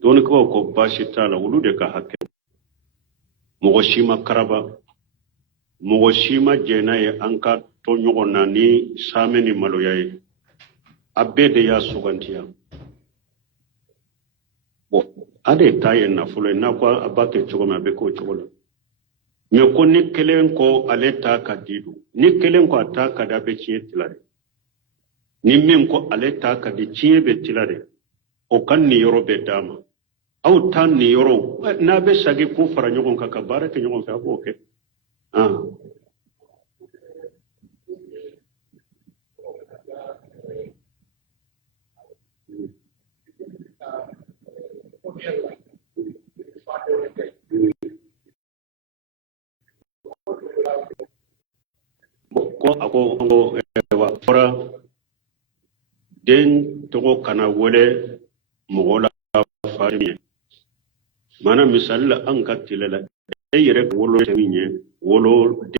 doni ko bashita la wulude ka hakke mogoshima karaba mogoshima jena ye anka to nyogona ni sameni maloyaye abede ya sugantiya bo ade taye na fulo na kwa abake chogoma be ko chogola me ko ni kelen ko aleta ka didu ni kelen ko ataka da be chietilare ni min ko aleta ka di chiebe tilare o kan ni yoro be dama au tan ni yoro na be sagi ko fara nyogon ka kabara ke nyogon fa bo ke ko ako wa fora den to kana wole mogola farimi mana misalla an kattilala yere wolo teminye wolo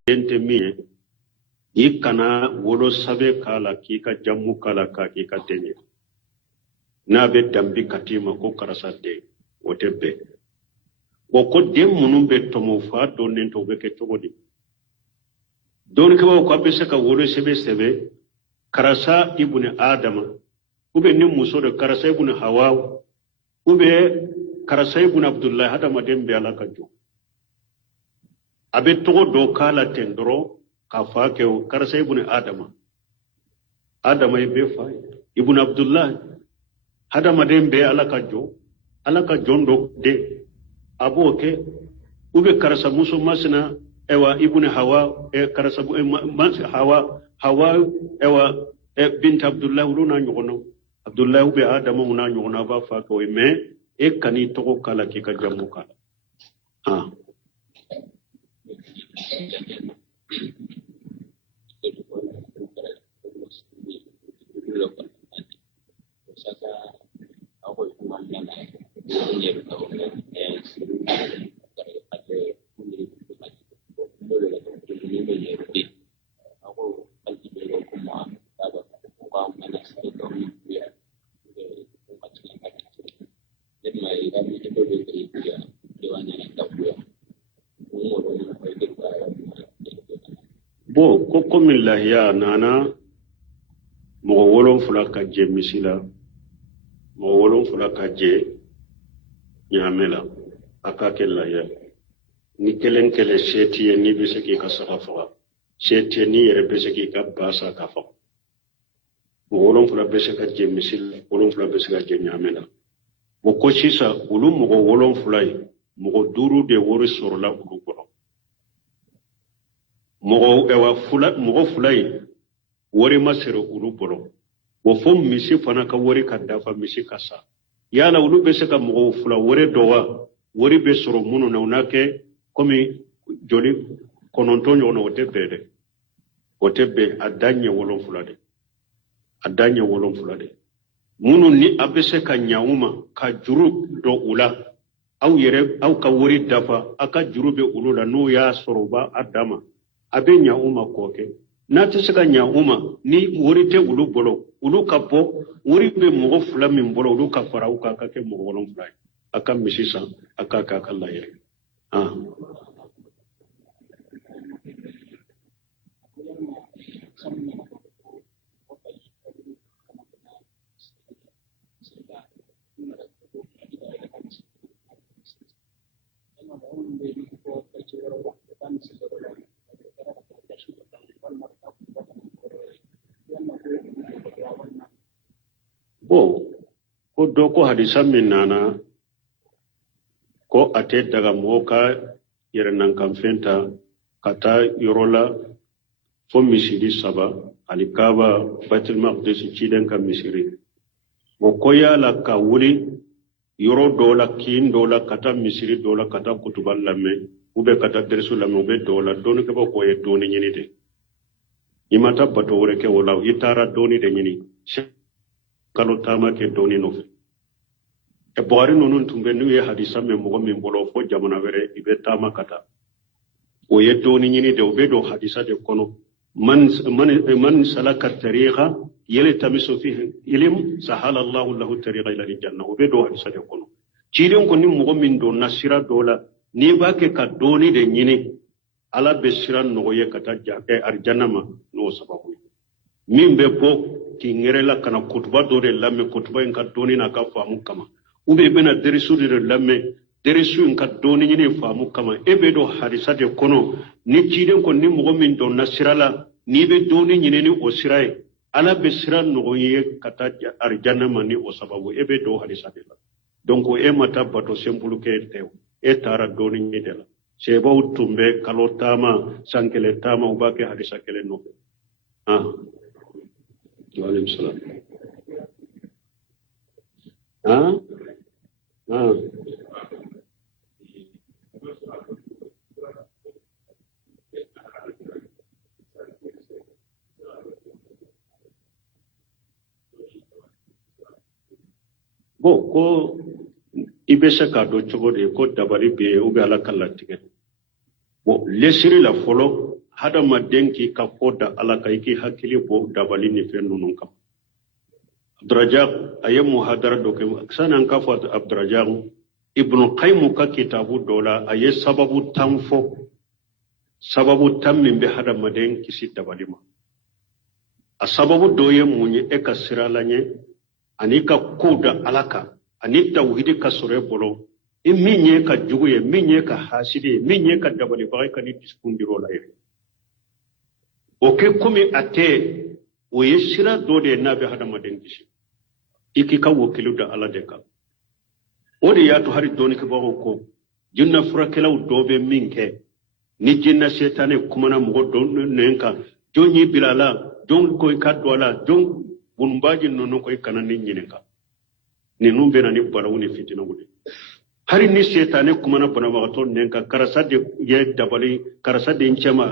dente miye ikana wolo sabe kala kika jammu kala ka kika tenye na be dambi katima ko karasa de wotebe ko dem munum be tomo fa don nen to be ke togodi don ko ko be saka wolo sebe karasa ibnu adama ube ni muso de karasa ibnu hawa ube karasa ibnu abdullah hada madem be alaka jo abe togo do kala tendro ka fa ke karasa ibnu adama be fa ibnu abdullah hada madem be alaka jondo de aboke ube karasa muso masna ewa ibnu hawa karasa hawa ewa bint abdullah uluna nyogono abdullah ube adama una nyogona ba fa ko me kani togo kala ki ka jamu kala bo ko min lahiya nana mo wolon fula ka je misila mo wolon fula ka je nyamela akake lahiya ni kelen sheti ni be se ki ka safa sheti ni yere be se ki ka basa ka fa mo wolon fula be se ka je misila wolon fula be se ka je nyamela mo ko sisa ulu mo wolon fula yi mo duru de wori sorla ulu ko mogo fulai wori masero ulu bolo wo fom misi fana ka wori ka dafa misi kasa yala ulu be se ka mogo fula wori dowa wori be soro munu na unake komi joli konontonyo no otebe adanye wolon fula de munu ni abese ka nyauma ka juru do ula au ka wori dafa aka juru be ulula no ya soro ba adama abe nyauma koke na tsaka nyauma ni wori te ulu bolo ulu kapo wori be mogo fula min bolo ulu ka fara uka ka ke mogo wolon fula aka misisa aka ka kala yere ko doko hadisa min nana ko ate daga moka yere nan kan fenta kata yorola fo misiri saba alikaba batil maqdis ciden kan misiri ko yala ka wuri yoro dola kin dola kata misiri dola kata kutubal lamme ube kata dersu lamme ube dola doni ke ko ye doni nyini de imata bato wore ke wala itara doni de nyini kalo tama ke doni no bori nonun tumbe nu ye hadisa me mogo min bolo fo jamana were ibe tama kata o ye doni nyini de ube do hadisa de kono man salaka tariqa yele tamisu fihi ilm sahala Allah lahu tariqa ila aljanna ube do hadisa de kono ciiden ko ni mogo min donna sira dɔ la n'i b'a kɛ ka dɔɔni de ɲini ala bɛ sira nɔgɔye ka taa arjanna ma n'o sababu ye min bɛ bɔ k'i ŋɛrɛla ka na kotuba dɔ de lamɛn kotuba in ka dɔɔni n'a ka faamu kama i bɛna derisu de lamɛn derisu in ka dɔɔni ɲini faamu kama e bɛ don hadisa de kɔnɔ ni ciiden ko ni mɔgɔ min donna sira la n'i bɛ dɔɔni ɲini ni o sira ye ala bɛ sira nɔgɔye ka taa arjanna ma ni o sababu e bɛ don hadisa de la donc e ma taa bato sempulu kɛ tɛ e taara dɔɔni ɲini de la sebaw tun bɛ kalo taama san kelen taama u b'a kɛ hadisa kelen nɔfɛ waaleykum salaam bon ko i bɛ se k'a dɔn cogo di ko dabali bɛ yen ala ka latigɛ bon lesiri la fɔlɔ hadamaden k'i ka ko da ala kan i k'i hakili bɔ dabali ni fɛn ninnu kan abdurajak a ye muhadara dɔ kɛ sani an k'a fɔ abdurajak ibnu qayyim ka kitabu dɔ la a ye sababu 10 fɔ sababu 10 min bɛ hadamaden kisi dabali ma a sababu dɔ ye mun ye e ka sira la ɲɛ ani ka ko da ala kan ani tawhidi ka sɔrɔ e bolo i min ye ka jugu ye min ye ka hasidi ye min ye ka dabalibaga ye ka ni dusukun dir'o la ye o kɛ komi a tɛ o ye sira dɔ de ye n'a bɛ hadamaden kisi i k'i ka wakilu da ala de kan o de y'a to hali dɔɔnikɛbagaw ko jinna furakɛlaw dɔ bɛ min kɛ ni jinna setane kumana mɔgɔ dɔ nɛn kan jɔn y'i bila a la jɔn ko i ka don a la jɔn bunbaji ninnu ko i kana ni ɲininka ninnu bɛ na ni balawu ni fitinaw de hali ni setane kumana banabagatɔ nɛn kan karisa de ye dabali karisa de cɛma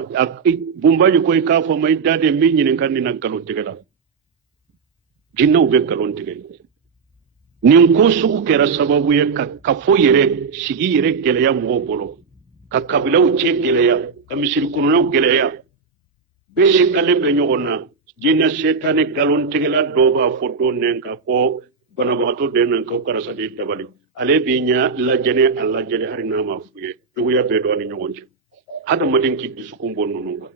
bunbaji ko i k'a fɔ ma i da de min ɲininka nin na nkalon tigɛ la jinnaw bɛ nkalon tigɛ nin ko sugu kɛra sababu ye ka kafo yɛrɛ sigi yɛrɛ gɛlɛya mɔgɔw bolo ka kabilaw cɛ gɛlɛya ka misiri kɔnɔnaw gɛlɛya bɛɛ sikalen bɛ ɲɔgɔn na jinna setane nkalon tigɛla dɔw b'a fɔ dɔ nɛn kan ko banabagatɔ de nan ka karisa de dabali ale b'i ɲa lajɛne a lajɛne hali n'a ma f'u ye juguya bɛɛ dɔn ni ɲɔgɔn cɛ hadamaden k'i dusukun bɔ ninnu kan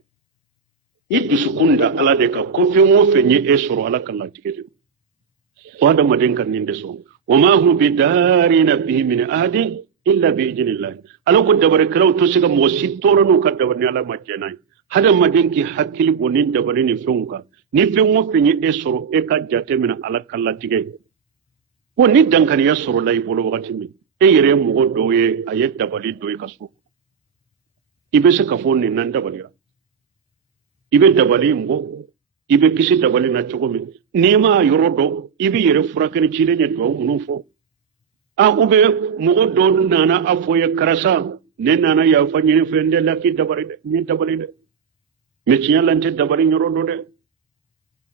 i dusukun da ala de kan ko fɛn o fɛn ye e sɔrɔ ala ka latigɛ de o hadamaden ka nin de sɔn wa ma hum bi darina bihi min ahadin illa bi idnillah ala ko dabarikɛlaw to se ka mɔgɔ si tɔɔrɔ n'u ka dabari ni ala ma jɛ n'a ye hadamaden k'i hakili bɔ ni dabari ni fɛnw kan ni fɛn o fɛn ye e sɔrɔ e ka jate minɛ ala ka latigɛ ye ko ni dankaniya sɔrɔla i bolo wagati min e yɛrɛ ye mɔgɔ dɔw ye a ye dabali dɔ i ka so i bɛ se ka fɔ nin na n dabalira i bɛ dabali in bɔ i bɛ kisi dabali na cogo min n'i ma yɔrɔ dɔn i bɛ yɛrɛ furakɛ ni ciden ye duwawu minnu fɔ u bɛ mɔgɔ dɔ nana a fɔ ye karisa ne nana yafa ɲini fɛ n tɛ la k'i dabali dɛ n ye dabali dɛ mɛ tiɲɛ la n tɛ dabali yɔrɔ dɔn dɛ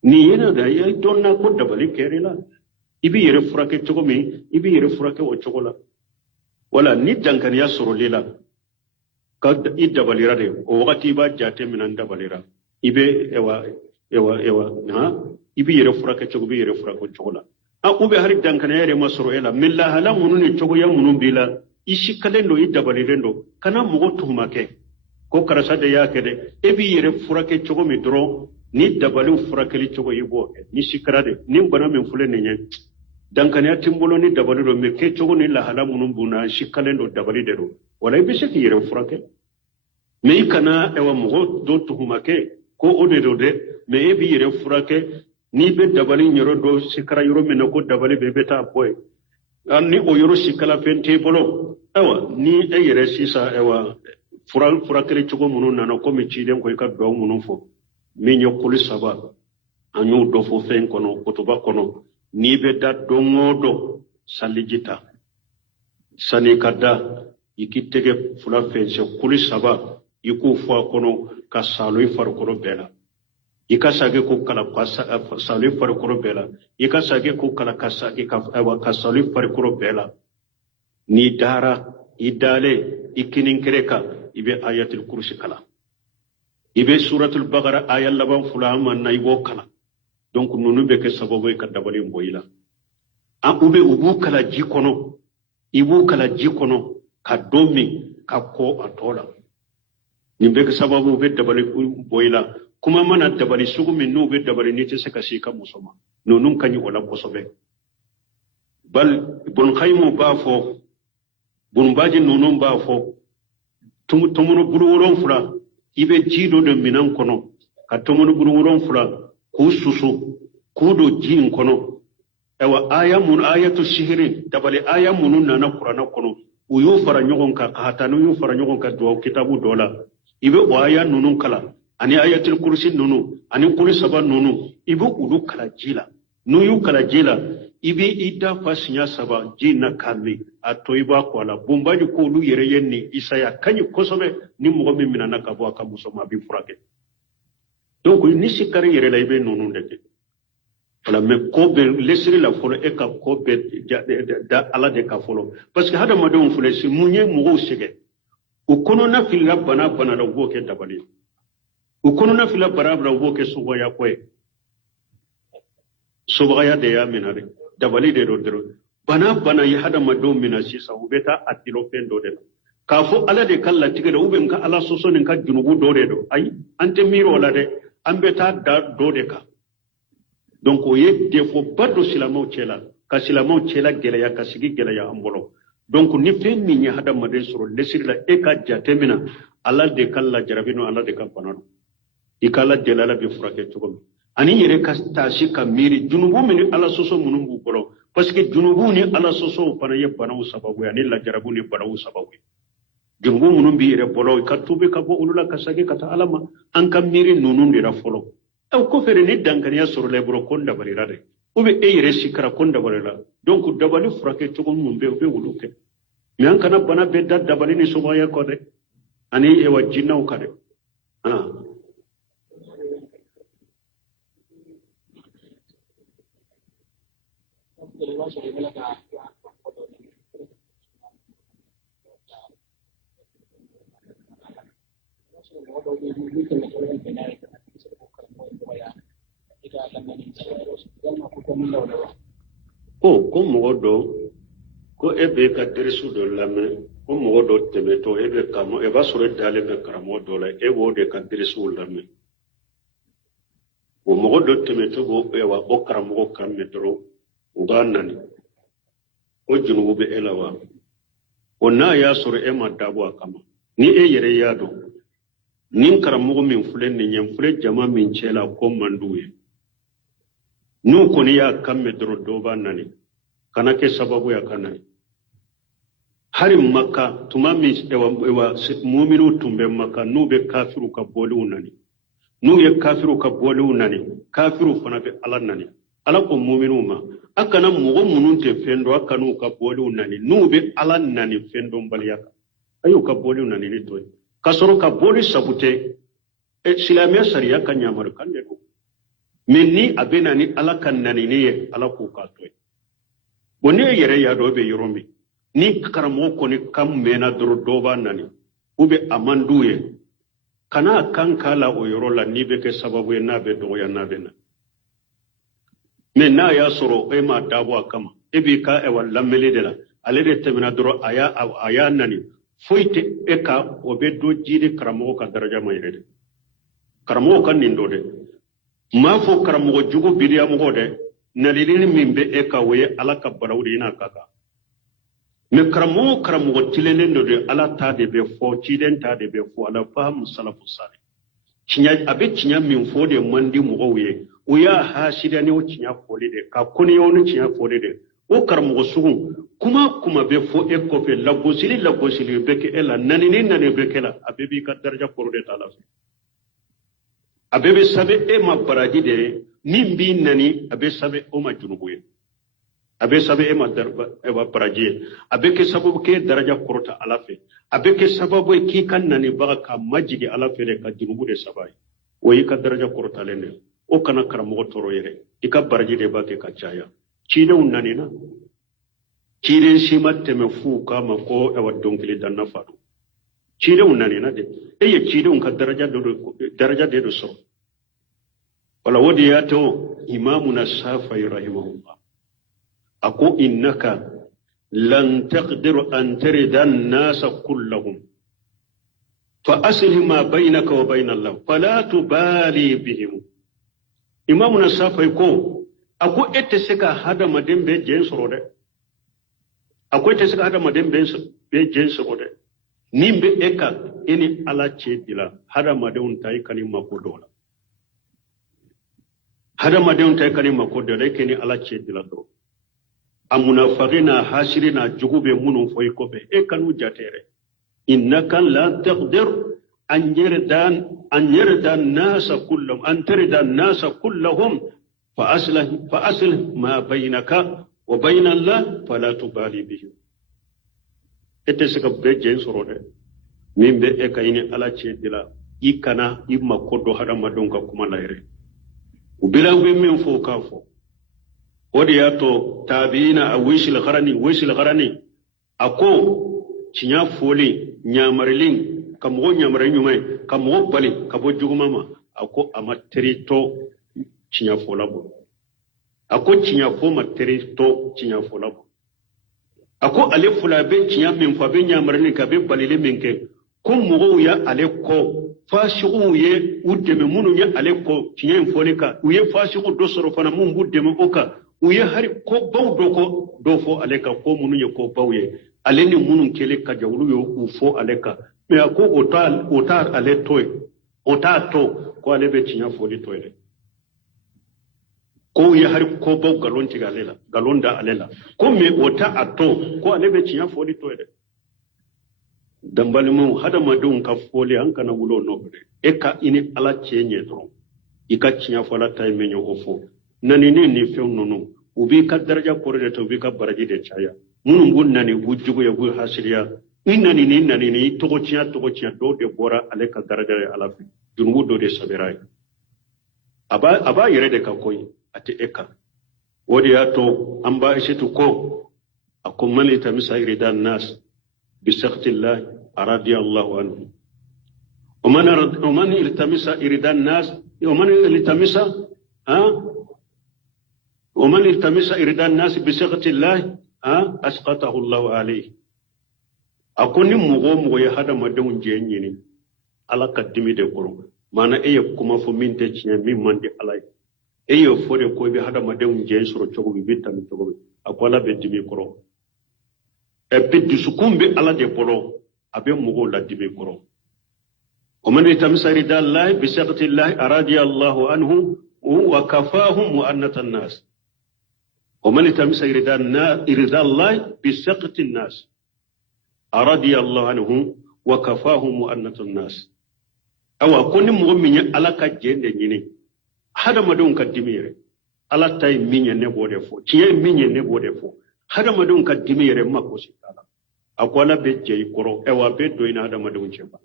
nin ye na da i dɔn na ko dabali kɛr'i la i bɛ yɛrɛ furakɛ cogo min i bɛ yɛrɛ furakɛ o cogo la wala ni dankaniya sɔrɔli la ka i dabalira de o wagati i b'a jate minɛ n dabalira i bɛ i bɛ yɛrɛ furakɛ cogo i bɛ yɛrɛ furakɛ o cogo la u bɛ hali dankaniya yɛrɛ ma sɔrɔ e la mɛ lahala minnu ni cogoya minnu b'i la i sikalen don i dabalilen don kana mɔgɔ tuhuma kɛ ko karisa de y'a kɛ dɛ e b'i yɛrɛ furakɛ cogo min dɔrɔn ni dabaliw furakɛli cogo i b'o kɛ ni sikara de ni bana min filɛ nin ye dankaniya tɛ n bolo ni dabali don mɛ kɛ cogo ni lahala minnu b'u na sikalen don dabali de don wala i bɛ se k'i yɛrɛ furakɛ mɛ i kana mɔgɔ dɔ tuhuma kɛ ko o de don dɛ mɛ e b'i yɛrɛ furakɛ n'i bɛ dabali yɔrɔ dɔ sikara yɔrɔ min na ko dabali bɛ i bɛ taa bɔ yen ni o yɔrɔ sikala fɛn t'e bolo ni e yɛrɛ sisan furakɛli cogo minnu nana komi ciden ko i ka duwawu minnu fɔ min ye koli 3 an y'o dɔ fɔ fɛn kɔnɔ kotoba kɔnɔ n'i bɛ da don o don saliji ta sani ka da i k'i tɛgɛ 2 fɛnsɛ koli 3 i k'o fɔ a kɔnɔ ka salo i farikolo bɛɛ la i ka sage ko kala ka salo i farikolo bɛɛ la i ka sage ko kala ka salo i farikolo bɛɛ la n'i dara i dalen i kinin kɛrɛ kan i bɛ ayatul kursi kala i bɛ suratul bagara aya laban 2 man na i b'o kala donc ninnu bɛ kɛ sababu ye ka dabali bɔ i la u b'u kala ji kɔnɔ ibu kala jikono ka domi ka ko atola nimbe ka sababu be dabali boyla kuma mana dabali sugu min no be dabali ni tese ka sika musoma nonun kanyi wala kosobe bal bun khaymu bafo bun baji nonun bafo tumuno buruworon fura ibe jido de minan kono ka tumuno buruworon fura ku susu kudo jin kono ewa ayatu sihiri dabali aya munun nana qur'ana kono uyu fara nyogon ka hatanu yu fara nyogon ka do kitabu dola ibe o aya nunun kala ani ayatul kursi nunu ani kul saba nunu ibe ulu kala jila nuyu kala jila ibe ida fasinya saba jina kalli atoiba ko ala bombaji ko lu yere yenni isaya kanyi kosobe ni mo min minana ka bo aka musoma bi furake donc ni sikari yere la ibe nunu ndeke wala me ko be lesiri la folo e ka ko be da ala de ka folo parce que hada madon fule si munye mo sege u kono na filla bana la wo ke dabali u kono na filla barabra wo ke sugo ya koy sugo ya de ya minare dabali de do bana ya hada madon mina sisa ubeta atilo pendo de ka fo ala de kala tige da ube ka ala soso nin ka junubu do de do ay ante miro la de ambeta da do de ka donc o ye defo baddo silamaw cela ka silamaw cela geleya ka sigi geleya ambolo donc ni fen ni nya hada maden soro lesir la e ka jatemina ala de kala jarabino ala de kampanano ikala delala be furake chogom ani yere ka tashi ka miri junubu min ala soso munum bu bolo parce que junubu ni ala soso fana ye banaw sababu ya ni la jarabu ni banaw sababu junubu munum bi yere bolo ka tube ka bo ulula ka sage ka ta alama an ka miri nunun de ra folo aw ko fere ni dankaniya soro le bro kon dabari rade o be e yere sikara kon dabari la donc dabali furake to mun be wuluke mi an kana bana be dabali ni so ya ko de ani e wajinaw ka de ko mogodo ko ebe ka derisu do lame ko mogodo temeto ebe kamo e ba sore dale be karamo do la e wo de ka derisu lame o mogodo temeto bo e wa o karamo kan metro uganani o junubu be elawa o na ya sore e madabo akama ni e yere yado nin karamo min fulen ni nyem fule jama min chela ko manduye nu koni ya kamme doro doba nani kana ke sababu ya kanani hari makka tuma mi ewa mu'minu tumbe makka nu be kafiru ka bolu nani nu ye kafiru ka bolu nani kafiru fana be ala nani ala ko mu'minu ma akana mugo munun te fendo akanu ka bolu nani nu be ala nani fendo baliyaka ayo ka bolu nani ni toy kasoro ka bolu sabute islamiya sariya kan yamar kan de minni abena ni ala kan nani ne ala ko ka toy bonni yere ya do be yoromi ni karamo ko ni kam mena dro doba nani ube amanduye kana kan kala o yorola ni be ke sababu na be do ya na be na men na ya soro e ma dabo kama e bi ka e walla mele de la ale de temina dro aya nani foite e ka o be do jide karamo ka daraja mayre karamo kan nin do de ma fo karamo jugo bidiya mo de nalilini min be e ka waye ala ka barawdi ina kaka me karamo tilelen do de ala ta de be fo ciden ta de be fo ala faham salafu salih cinya abe cinya min fo de mandi mo waye o ya hasida ne o cinya fo de ka koni yonu cinya fo de o karamo sugun kuma be fo e ko fe la gosili be ke ela nanini nane be ke la abe bi ka daraja ko de ta la abe be sabe e ma baraji de nimbi nani abe sabe o ma junubuye abe sabe e ma darba e wa baraji abe ke sababu ke daraja korota alafe abe ke sababu ki kan nani baga ka majigi alafe de ka junubu de sabai o yi ka daraja korota lende o kana karamo toro yere ika baraji de ba ke ka chaya chide unnani na chide simatte me fu kama ko e wa donkili dan na fadu chide unnani na de e ye chide un ka daraja de do so wala wodi yato imamuna safai rahimahullah ako innaka lan taqdiru an tarida an-nasa kullahum fa aslih ma bainaka wa bain Allah fala tubali bihim. Imamu na safai ko ako ette seka hada madin be jen soro de, akwai ette seka hada madin be jen soro de, nimbe eka ini ala ce dila hada madin tai kani makodola, hada madin tai kani makodola keni ala ce dila do. Amunafaqina hasirina jugube munun foi ko be e kanu jatere innaka la taqdir an yardan nasa kullum an tarida nasa kullahum fa aslih ma bainaka wa bain Allah fala tubali bihim. Ete sika be jen soro de min be e kayni ala ce dila ikana imma kodo hada madon ka kuma layre ubila be min fo ka fo wadi yato tabiina a wishil gharani ako cinya foli nyamarlin kamo nyamare nyumai kamo bali kabo jugumama ako amaterito cinya folabo ako cinya fo materito cinya folabo ako ale fula be cinya min fa be nyamarlin ka be balile minke kum mugo ya ale ko fashiqu ye udeme munu ya ale ko cinya folika uye fashiqu do soro fana mun budeme oka uye hari ko baw do fo aleka ko munu ye ko bawye aleni munu kele ka jawlu yo u fo aleka me ko otar ale toy ota to ko ale be tinya fo li toyle ko uye hari ko baw galon ti galela galonda alela ko me ota ato ko ale be tinya fo li toyle dambali mu hada madun ka foli an kana wulo no e ka ini ala chenye to ika tinya fo la tay menyo ofo nani ni few nono ubi ka daraja korede to ubi ka baraji de chaya munun gun nani bujugo ya bu hasiriya inani ni togo chiya do de bora ale ka daraja ya alafi dungu do de sabirai aba yere de ka koyi ate eka wodi ya to amba ishitu ko akum man itamisa iridan nas bi saqtillah aradi Allah anhu ومن التمس iridan nas ومن التمس ومن التمس إرضاء الناس بسخط الله أسقطه الله عليه. أكوني مغو يهذا مدون جيني على قدمي دكورو mana eye kuma fo min te chinya min mandi alay eye fo de ko be hada madem je soro chogo bi bitam chogo akola be dimi koro e biddu sukumbe ala de polo abe mugo la dimi koro o man itamsa ridallahi bi saqatillahi aradi Allah anhu wa kafahum mu'annatan nas o man itamsa ridallahi bi saqatin nas aradi Allah anhu wa kafahum mu'annatan nas awa koni mo minya ala ka jende nyini hada madon ka dimire ala tay minya ne bode fo tiye minya ne bode fo hada madon ka dimire mako sitala akwala be jey koro ewa be do ina hada madon cheba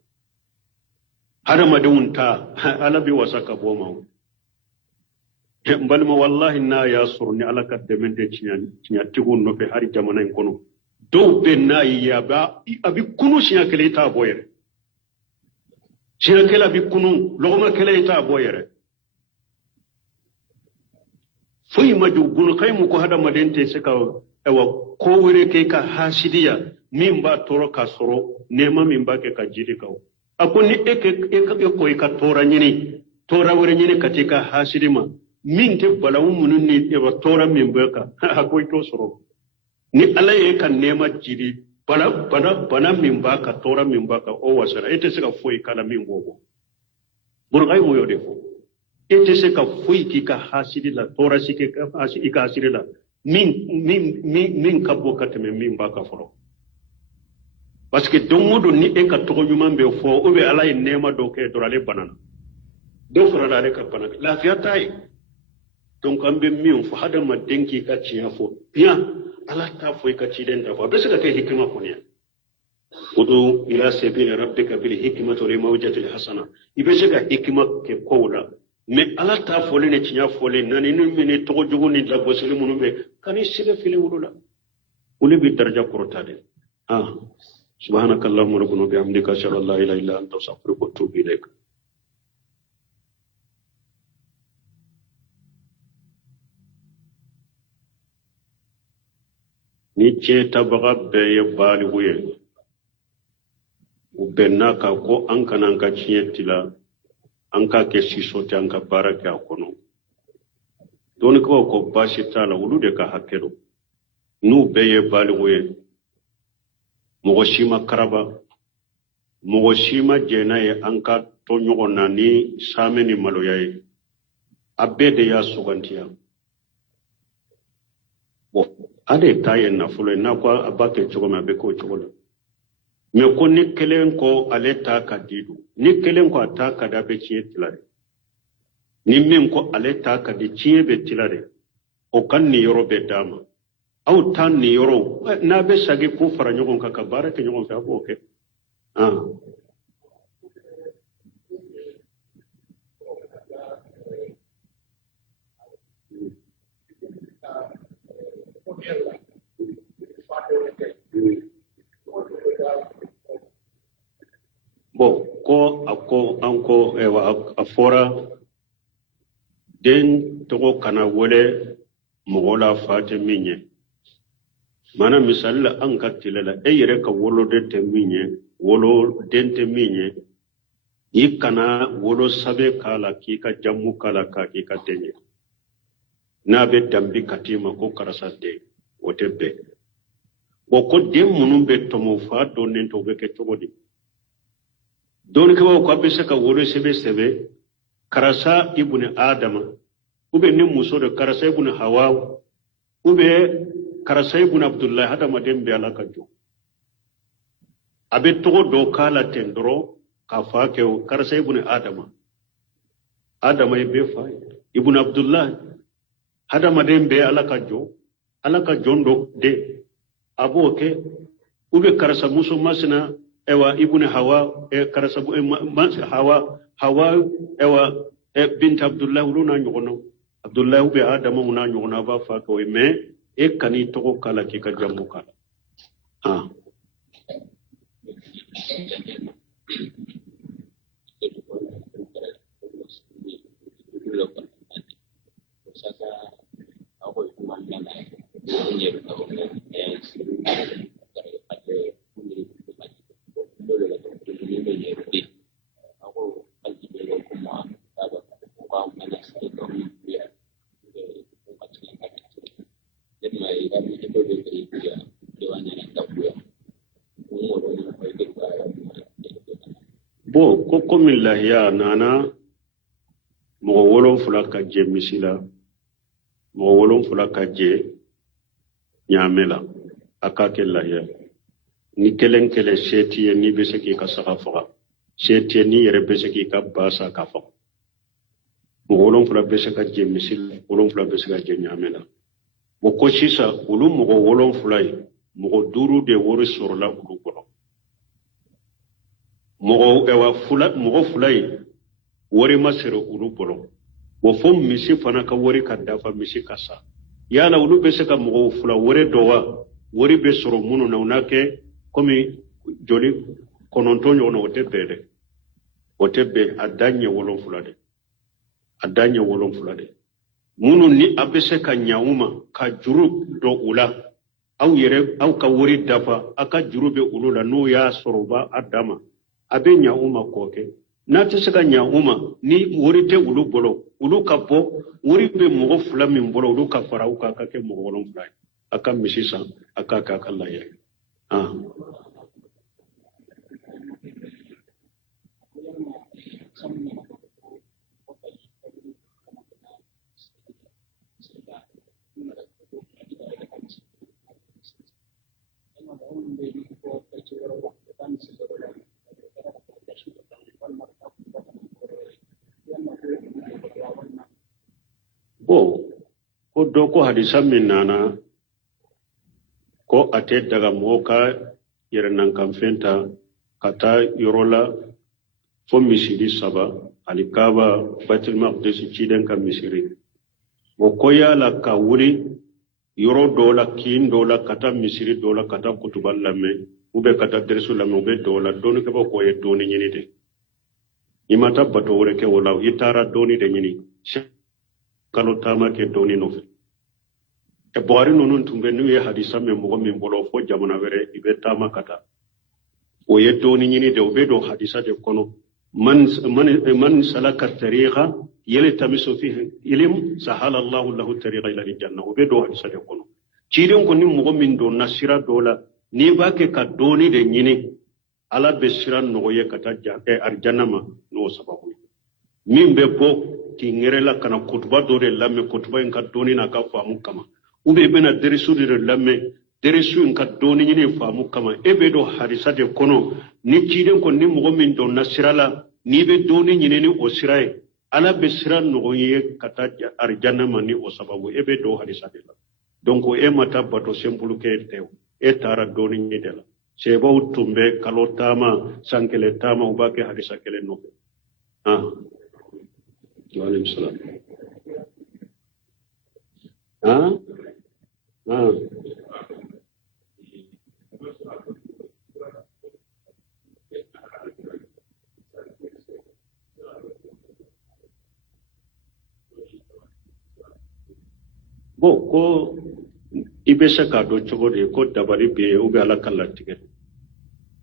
hada madon ta ala be wasaka boma mbalma wallahi na ya surni ala ka demente tinya tigun no be hari jamana kono do be na ya ba abi kunu shiya kele ta boyere Kela bikunu logoma kela ita boyere fuyi maju bunu kaymu ko hada madente seka ewa ko wure ke ka hasidiya min ba toro ka soro nema min ba ke ka jiri kaw akoni ko ka tora nyini tora wure nyini katika hasidima min te balawu munun ni e tora min ba ka akoy to soro ni alaye kan nema jiri bana min baka tora min baka o wasara ite sika foi kala min gogo burgai mo yode fo ite sika foi ki ka hasidi la tora sike ka hasidi la min kabbo kateme min baka foro parce que dongodo ni e ka to nyuma be fo o be ala e nema do ke dorale banana do fora dale ka banana la fiatai donc ambe min fo hada ma denki ka ciya fo bien ala ta foi ka ciden da fa besa ka kai hikima ko ne udu ila sabili rabbika bil hikmati wal mawjati al hasana ibesa ka hikima ke kola me ala ta fole ne cinya fole nani ni mini to jogo ni da gosili munu be kani sile fili wulula uli bi daraja korota de subhanakallahumma rabbuna bihamdika ashhadu an la ilaha illa anta astaghfiruka wa atubu ilaik ni tiɲɛ baga bɛɛ ye baaligu ye u bɛnna ka ko an kana an ka tiɲɛ tila an k'a kɛ siso tɛ an ka baara kɛ a kɔnɔ dɔɔnikɛlaw ko baasi t'a la olu de ka hakɛ don n'u bɛɛ ye baaligu ye mɔgɔ si ma karaba mɔgɔ si ma jɛ n'a ye an ka to ɲɔgɔn na ni saamɛ ni maloya ye a bɛɛ de y'a sugantiya bon ale ta ye nafolo ye n'a ko a b'a kɛ cogo min a bɛ k'o cogo la mais ko ni kelen ko ale ta ka di don ni kelen ko a ta ka di a bɛ tiɲɛ tila de ni min ko ale ta ka di tiɲɛ bɛ tila de o ka nin yɔrɔ bɛ d'a ma aw ta nin yɔrɔ n'a bɛ sagi k'u fara ɲɔgɔn kan ka baara kɛ ɲɔgɔn fɛ a b'o kɛ bon ko an ko a fɔra den tɔgɔ kana wele mɔgɔ la fa tɛ min ye mana misali la an ka tile la e yɛrɛ ka woloden tɛ min ye woloden tɛ min ye i kana wolo sabe k'a la k'i ka jamu k'a la k'a k'i ka den ye n'a bɛ danbi ka t'i ma ko karisa den o tɛ bɛn bon ko den minnu bɛ tɔmɔ fa dɔnnen tɛ o bɛ kɛ cogo di dɔɔnikɛlaw ko a bɛ se ka wolo sɛbɛ karisa ibn adama ni muso de karisa ibn hawa karisa ibn abdullahi hadamaden bɛ ala ka jɔ a bɛ tɔgɔ dɔ k'a la ten dɔrɔn k'a fa kɛ karisa ibn adama ye bɛɛ fa ye ibn abdullahi hadamaden bɛ ala ka jɔn dɔ de a b'o kɛ karisa muso masina ibn hawa karisa hawa bint abdullahi olu n'a ɲɔgɔnnaw abdullahi adama n'a ɲɔgɔnna a b'a fa kɛ o ye mais e kan'i tɔgɔ k'a la k'i ka jamu k'a la bon ko komi lahiya nana mɔgɔ 7 ka jɛ misi la mɔgɔ 7 ka jɛ ɲaamɛ la a k'a kɛ lahiya ni kelen se t'i ye n'i bɛ se k'i ka saga faga se t'i ye n'i yɛrɛ bɛ se k'i ka ba sa ka faga mɔgɔ 7 bɛ se ka jɛ misi la 7 bɛ se ka jɛ ɲaamɛ la o ko sisan olu mɔgɔ 7 ye mɔgɔ 5 de wari sɔrɔla olu kɔrɔ mɔgɔ 2 ye wari ma sɔrɔ olu bolo o fo misi fana ka wari ka dafa misi ka sa yala olu bɛ se ka mɔgɔ 2 wari dɔ wa wari bɛ sɔrɔ minnu na u n'a kɛ komi joli 9 ɲɔgɔn na o tɛ bɛn dɛ o tɛ bɛn a da ɲɛ 7 de a da ɲɛ 7 de minnu ni a bɛ se ka ɲa u ma ka juru dɔ u la aw ka wari dafa a ka juru bɛ olu la n'o y'a sɔrɔ u b'a d'a ma a bɛ ɲa u ma k'o kɛ n'a tɛ se ka ɲa u ma ni wari tɛ olu bolo olu ka bɔ wari bɛ mɔgɔ 2 min bolo olu ka fara u kan ka kɛ mɔgɔ 7 ye a ka misi san a k'a kɛ a ka lahiya bon ko dɔ ko hadisa min nana ko a tɛ daga mɔgɔ ka yɛrɛnankanfɛn ta ka taa yɔrɔ la fo misiri 3 alikaba Baitul Maqdis ciden ka misiri o ko yala ka wuli yɔrɔ dɔw la kin dɔw la ka taa misiri dɔw la ka taa kutuba lamɛn ka taa dɛrisu lamɛn u bɛ dɔw la dɔɔnikɛbagaw k'o ye dɔɔni ɲini de i ma taa bato wɛrɛ kɛ o la i taara dɔɔni de ɲini kalo taama kɛ dɔɔni nɔfɛ e bori nunun tumbe nu ye hadisa me mo min bolo fo jamana were ibe tama kata o ye doni nyini de obe do hadisa de kono man salaka tariqa yaltamisu fihi ilm sahala Allah lahu tariqa ila aljanna obe do hadisa de kono ciiden ko ni mo min do nasira dola ni ba ke ka doni de nyini ala be siran no ye kata arjanna ma no sababu min be bo ki ngerela kana kutuba do de lamme kutuba en ka doni na ka famu kama ube bena derisu de lamme derisu en ka doni nyini famu kama ebe do hadisa de kono ni ciiden ko ni mo min do nasirala ni be doni nyini ni o sirai ala be siran no ye kata arjanna ma ni o sababu ebe do hadisa de la donc e mata bato simple ke tew e tara doni nyini de la sebo tumbe kalotama sankele tama ubake hadisa kele no wa alaykum salam bo ko ibesa ka do chogode ko dabari be o be ala kala tige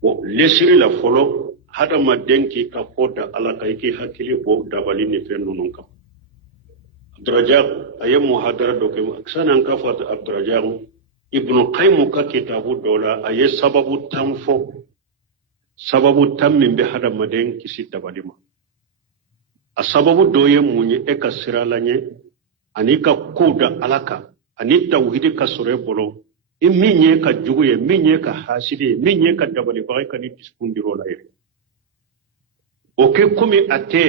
bo lesiri la folo hada madenki ka foda ala kay ki hakili bo dabali ni fenno non kam Abdurrazzaq ayam muhadara do ke aksana an ka fata Abdurrazzaq ibn qayyim ka kitabu dola ay sababu tammin be hada madenki si dabali ma a sababu doye munye e ka siralanye ani ka kuda alaka ani tawhidi ka sore bolo minye ka juguye minye ka hasidi minye ka dabali bay ka ni diskundiro la ire oke kumi ate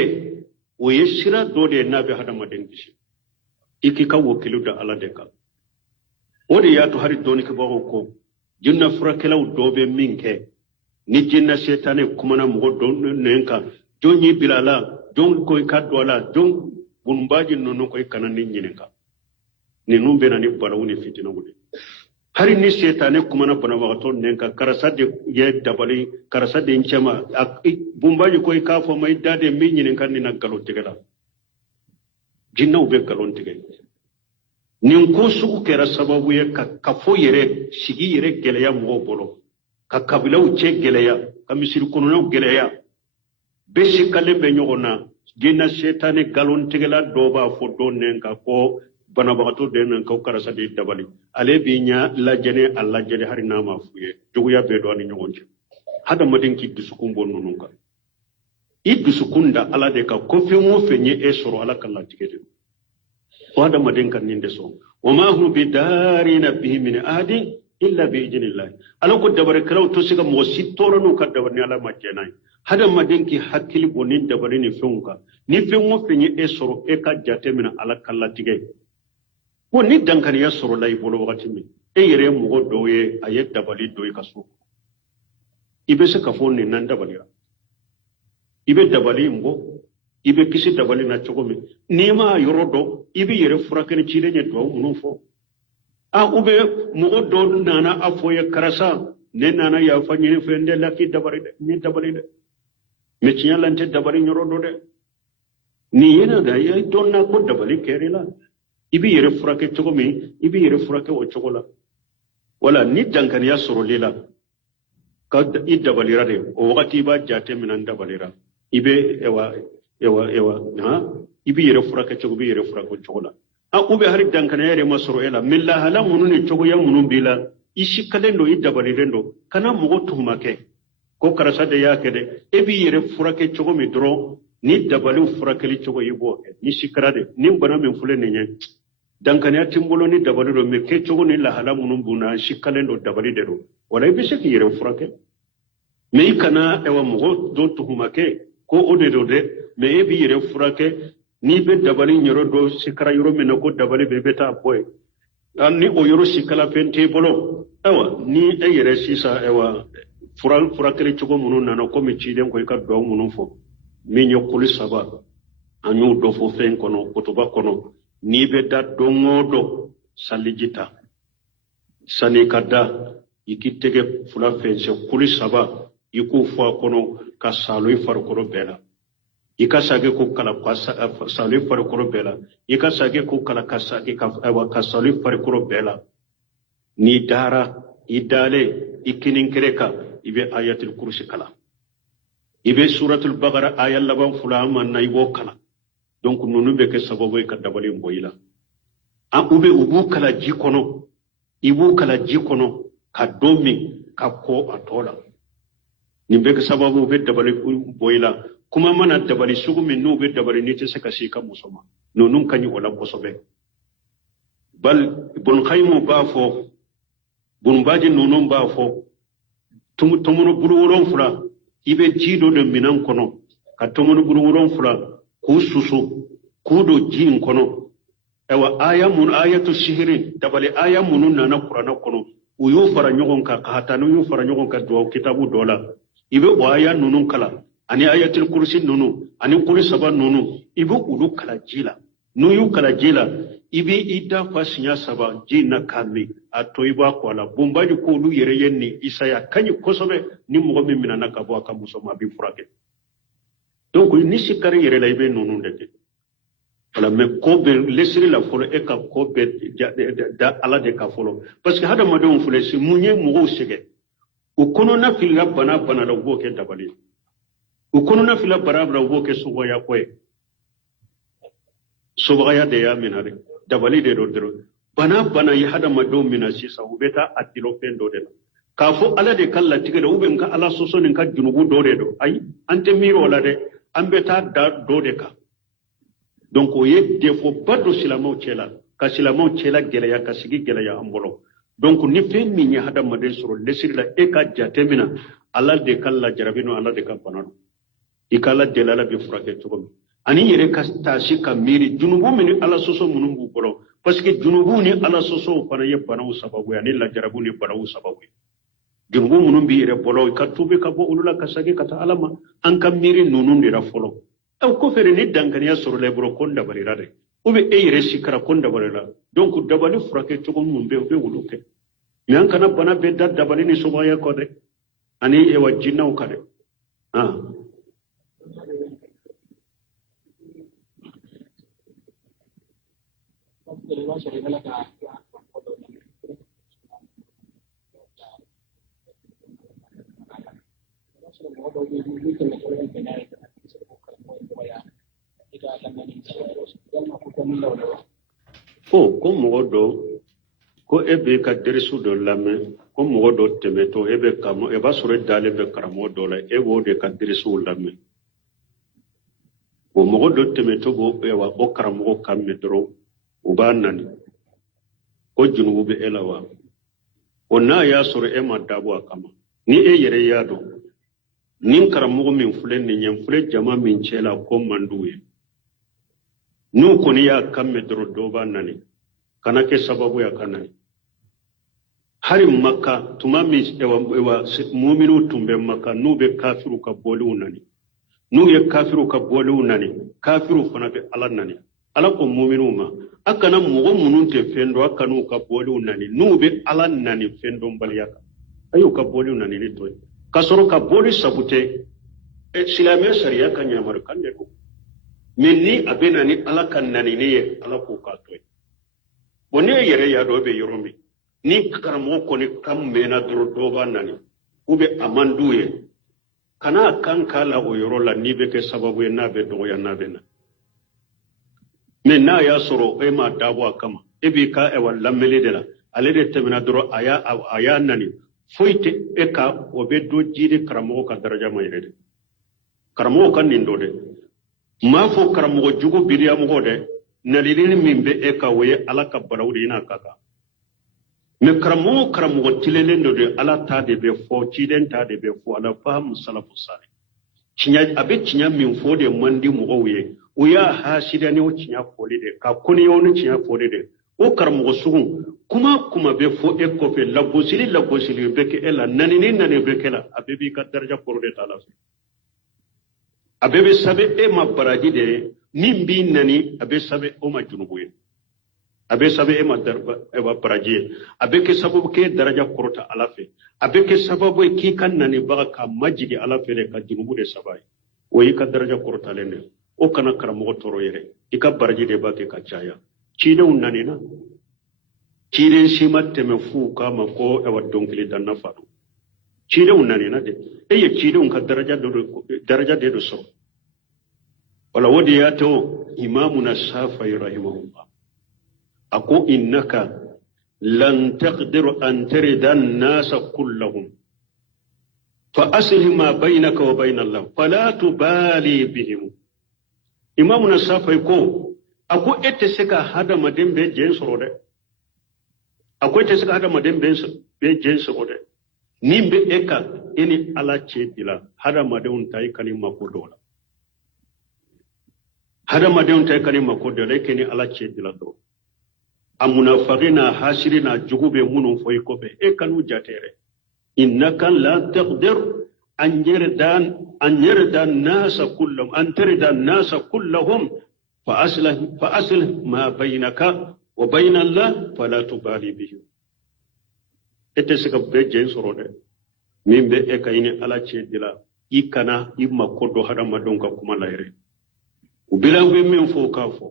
o yesira dode nabi hadama dengisi iki ka wokilu da ala de ka odi ya to hari doni ke bawo ko jinna furakelaw dobe minke ni jinna setane kumana mo don nenka joni bilala don koy kadwala don bunbaji nono koy kanani nyinenka ni numbe na ni balawuni fitina wudi hari ni setane kumana bana wagato nenka karasade ye dabali karasade nchema bunbaji koy kafo may dade mi nyinenka ni nagalo tigala jinna ube galon tigay nin ko suku kera sababu ye ka fo yere sigi yere geleya mo bolo ka kabilaw che geleya ka misir kono geleya besi kale be nyogona jinna setane galon tigala doba fo don nenka ko bana bagato den ko karasa de dabali ale binya la jene alla jene hari nama fuye joguya be do ani nyogonje hada madin ki dusukun bonno nunka i dusukunda ala de ka ko fe mo fenye e soro ala kala tikete wada madin kan ninde so wama hum bidarina bihi min ahadi illa bi idnillah ala ko dabare kraw to siga mo sitoro no ka dabarni ala majjenay hada madin ki hakili bonin dabare ni fenka ni fe mo fenye e soro e ka jate min ala kala tikete ko ni dankani ya soro lay bolo wakati mi e yere mo doye ayet dabali doye kaso ibe se kafo ni nan dabali ibe dabali mbo ibe kisi dabali na chokomi ni ma yorodo ibe yere furakene chile nye do munu fo ube mo do nana afoye karasa ne nana ya fanyini fende laki dabali de ni dabali de me chinyalante dabali nyorodo de ni yena da ya donna ko dabali kerela ibi yere furake chogomi ibi yere furake o chogola wala ni dankani ya soro lela ka idabalira de o wakati ba jate minan dabalira ibe ewa ibi yere furake chogobi yere furake chogola ube hari dankani yere masoro ela milla hala mununi chogo ya munun bila ishi kalendo idabalirendo kana mugo tuhumake ko karasa de yake de ibi yere furake chogomi dro ni dabalu furakeli chogo yibo ni shikrade ni bana men fule nenye dankani ya timbolo ni dabali do me ke chogo ni lahala munun buna shikalendo dabali de do wala ibi sheki yere furake me ikana ewa mugo do tuhumake ko ode do de me ibi yere furake ni be dabali nyoro do shikara yoro me ko dabali be beta boy ni o yoro shikala pente bolo ewa ni e yere sisa ewa furakeli chogo munun nana ko me chiden ko ka do munun fo minyo kuli saba anyu do fo fen kono kutuba kono ni be da dongodo salijita sani kada ikitege fula fen se kuli saba iku fo kono ka salo ifar kono bela ika sage ko kala sali fare koro bela ika sage ko kala kasage ka sali fare koro bela ni dara idale ikinin kereka ibe ayatul kursi kala ibe suratul baqara ayal laban fulama na ibo kala donc nonu be ke sababu ka dabali mboyila an ube ubu kala jikono ibu kala jikono ka domi ka ko atola ni be ke sababu be dabali mboyila kuma mana dabali sugu min no be dabali ni te saka sika musoma nonu kanyi wala kosobe bal bun khaymu bafo bun baji nonu bafo tumuno buru woron fula ibe jido de minan kono ka tumuno buru woron fula ku susu ku do jin kono ewa ayatu sihiri dabali aya munun na qur'ana kono uyu fara nyogon ka hatanu yu fara nyogon ka do kitabu dola ibe o aya nunun kala ani ayatul kursi nunu ani kuri saba nunu ibe ulu kala jila nuyu kala jila ibe ida fasinya saba jina kalli ato iba ko ala bombaji ko lu yere yenni isaya kanyi kosobe ni mo mi minana ka bo aka musoma bi furake donc ni sikari yere la ibe nunu ndeke wala me ko be lesiri la folo e ka ko be da ala de ka folo parce que hada madon fule si munye mo sege o kono na fila bana da go ke dabali o kono na fila barabra go ke sugo ya koy sugo ya de ya minare dabali de do bana ya hada madon mina si sa ubeta adilo pendo de ka fo ala de kala tiga da uben ka ala soso nin ka junubu do de do ay ante miro la de ambeta da do de ka donc o ye defo bado silamaw cela ka silamaw cela geleya ka sigi geleya ambolo donc ni fe min ya hada maden soro lesir la e ka jatemina ala de kala jarabino ala de ka banano ikala de la be furake to ani yere ka tashi ka miri junubu min ala soso munum bu bolo parce que junubu ni ala soso fana ye banaw sababu ya ni la jarabu ni banaw sababu junubu munum bi yere bolo ka tubi ka bo ulula ka sagi ka ta alama an ka miri nunun dira folo aw ko fere ni dankaniya soro le bro kon dabari rade ube e yere sikara kon dabari la donc dabali furake to mun be wuluke mi an kana bana be dabali ni soba ya ko de ani e wajina o kade ko mogodo ko ebe ka derisu do lame ko mogodo temeto ebe kamo e basure dale be karamo do la e wo de ka derisu lame ko mogodo temeto go e wa o karamo kamme dro ubanani ko junubu be elawa onna ya sore e madabo akama ni e yere yado nin karamo min fulen ni nyam fule jama min chela ko manduwe nu koni ya kamme dro doba nani kana ke sababu ya kanani hari makka tuma mi ewa mu'minu tumbe makka nu be kafiru ka boli unani nu ye kafiru ka boli unani kafiru fana be ala nani ala ko mu'minu ma akana mugo munun te fendo akanu ka boli unani nu be ala nani fendo baliyaka ayo ka boli unani ni toy kasoro ka boli sabute e silame sariya kanya mar kande ko minni abena ni ala kan nani ne ala ko ka toy bonni yere ya do be yoromi ni karamo ko ni kam mena dro doba nani ube amanduye kana kan kala o yorola ni be ke sababu na be do ya na be na me na ya soro e ma dabo kama e bi ka e walla mele de la ale de temina dro aya nani foite e ka o be do jide karamo ka daraja ma yere karamo kan ni ndo de ma fo karamo jugo biriya mo de nalilini min be e ka woye ala ka barawdi ina kaka me karamo tilelen do de ala ta de be fo ciden ta de be fo ala faham salafu salih cinya abe cinya min fo de mandi mo oye uya hasida ne o cinya fo de ka kuni yoni cinya fo de o karamo sugun kuma be fo e ko fe lagosili be ke ela nani be ke la abe bi ka daraja por de ta la abe be sabe e ma baraji de nimbi nani abe sabe o ma junubuye abe sabe e ma darba e wa baraji abe ke sababu ke daraja korota alafe abe ke sababu ki kan nani baka ka majigi alafe de ka junubu de sabai o yi ka daraja kortalen ne o kana karamogo toro yere i ka baraji de ba ke ka caya cidenw nanina ciden sima teme fu kama ko ewa donkili danna fadu cidenw nanina de e ye cidenw ka daraja de do soro wala wodi ya to imamuna Safai rahimahullah ako innaka lan taqdiru an tarida an-nasa kullahum fa aslih ma baynaka wa bayna Allah fala tubali bihim imamuna Safai ko ako ette seka hada madembe jen soro de ako ette seka hada madembe be jen soro de nimbe eka ini ala cedila hada madewun tay kalima ko dola hada madewun tay kalima ko dola keni ala cedila do amuna fagina hasirina jugube munun foy ko be e kanu jatere innaka la taqdir an yarda nasa kullum an tarida nasa kullahum fa aslih ma baynaka wa bayna Allah fala tubali bihi ete sika be jen sorode min be e kayni ala cedila ikana imma koddo hada madon ka kuma layre ubilan be min fo ka fo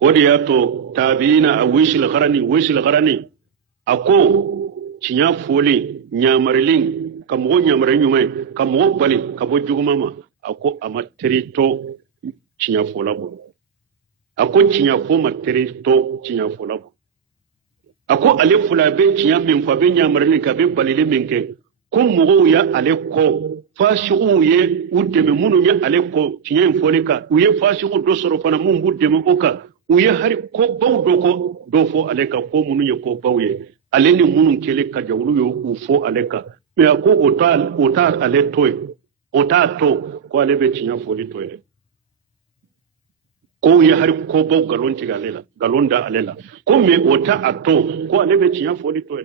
wodi yato tabiina a wishil gharani ako cinya fole nyamarlin kamo nyamare nyumai kamo bali kabo jugumama ako amaterito cinya fola bo ako cinya fo materito cinya fola bo ako ale fula be cinya min fa be nyamarlin ka be balile minke ko mogo ya ale ko fasiqu ye udeme munu ya ale ko cinya fole ka uye fasiqu do soro fana mun budeme oka uye hari ko baw do fo ale ka ko munu ye ko bawye ale ni munu kele ka jawlu yo u fo ale ka me ko ota ale toy ota to ko ale be cinya foli toy ko ye hari ko baw galon ti galela galonda alela ko me ota ato ko ale be cinya foli toy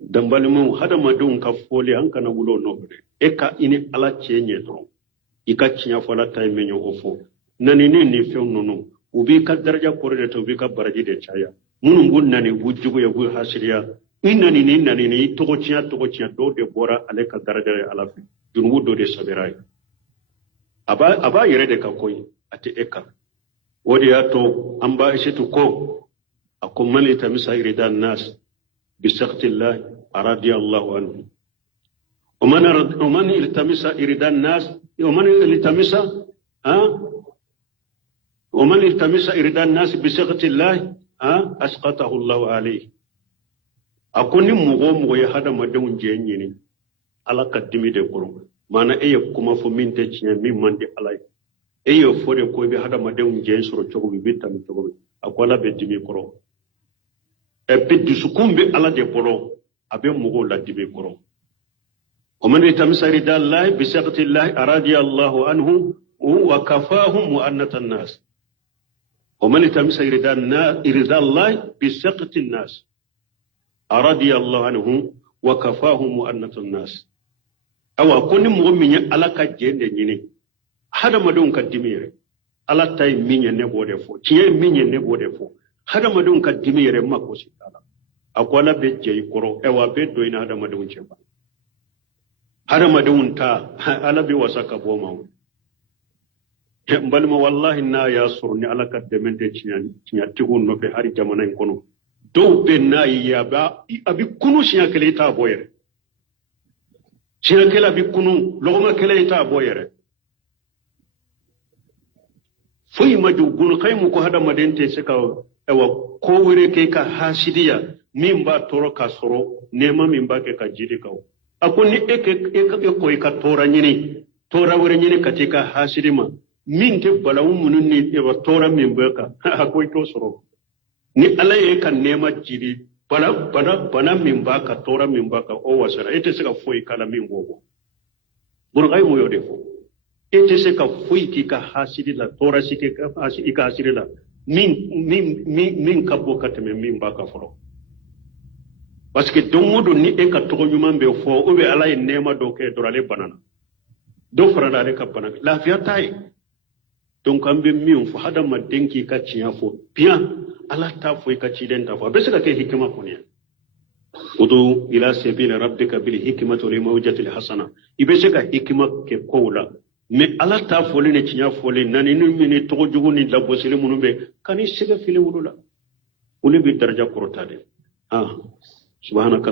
dambal mu hada madun ka foli an kana wulo no e ka ini ala cenye to ika cinya fola tay menyo ofo nani ni few nono ubi ka daraja korede to ubi ka baraji de chaya munun gun nani wujjugo ya bu hasiriya inani ni to cinya do de bora ale ka daraja ala fi dun wudo de sabirai aba yere de ka koy ati eka wodi ya to amba ishitu ko akum man itamisa iridan nas بسخط الله رضي الله عنه ومن التمس إرضاء الناس ومن التمس إرضاء الناس بسخط الله أسقطه الله عليه أكون مغوم ويهذا مدون جيني على قدمي دكرو mana eye kuma fo min te cinya min mande alay eye fore ko be hada madewum jeen soro cogo bi bitam cogo akola be dimi koro e beddu sukumbe ala de polo abe mugo la dibe koro o man tamsari dallahi bi saqati allah aradi allah anhu wa kafahum mu'annat an-nas o man tamsari dallahi bi saqati an-nas aradi allah anhu wa kafahum mu'annat an-nas awa koni mugo minya ala ka jende nyini hada madon ka dimire ala tay minya ne bode fo ciye minya ne bode fo hada madon ka dimire mako sitala akwala be jey koro ewa be do ina hada madon cheba hada madon ta ala be wasaka boma balma wallahi na ya surni ala ka demente cinya tigun no be hari jamana en kono do be na ya ba abi kunu cinya kele ta boyere cinya kele bi kunu logoma kele ta boyere fuyi maju gun kaymu ko hada madente seka ewa ko wure ke ka hasidiya min ba toro ka soro nema min ba ke ka jidi kaw akoni e ko ka tora nyini tora wure nyini ka te ka hasidima min te balawu munun ni e wa tora min ba ka akoy to soro ni alaye kan nema jidi bana min ba ka tora min ba ka o wasara ete seka foi kala min gogo bur kay mo yode fo ete seka foi ki ka hasidi la tora sike ka hasidi la min ka bo kateme min ba ka folo parce que dongodo ni e ka togo nyuma be fo o be ala e nema do ke dorale banana do farada re ka banana la fiya tay donc ambe mi fo hada ma denki ka ciya fo bien ala ta fo ka ci den ta fo be se ka ke hikima ko ne udu ila sabila rabbika bil hikmati wal mawjati al hasana ibe se ka hikma ke kola me ala ta foli ne tinya foli nani ni mini to jugu ni labo sele munu be kani sega fili wulula uli bi daraja korota de subhanaka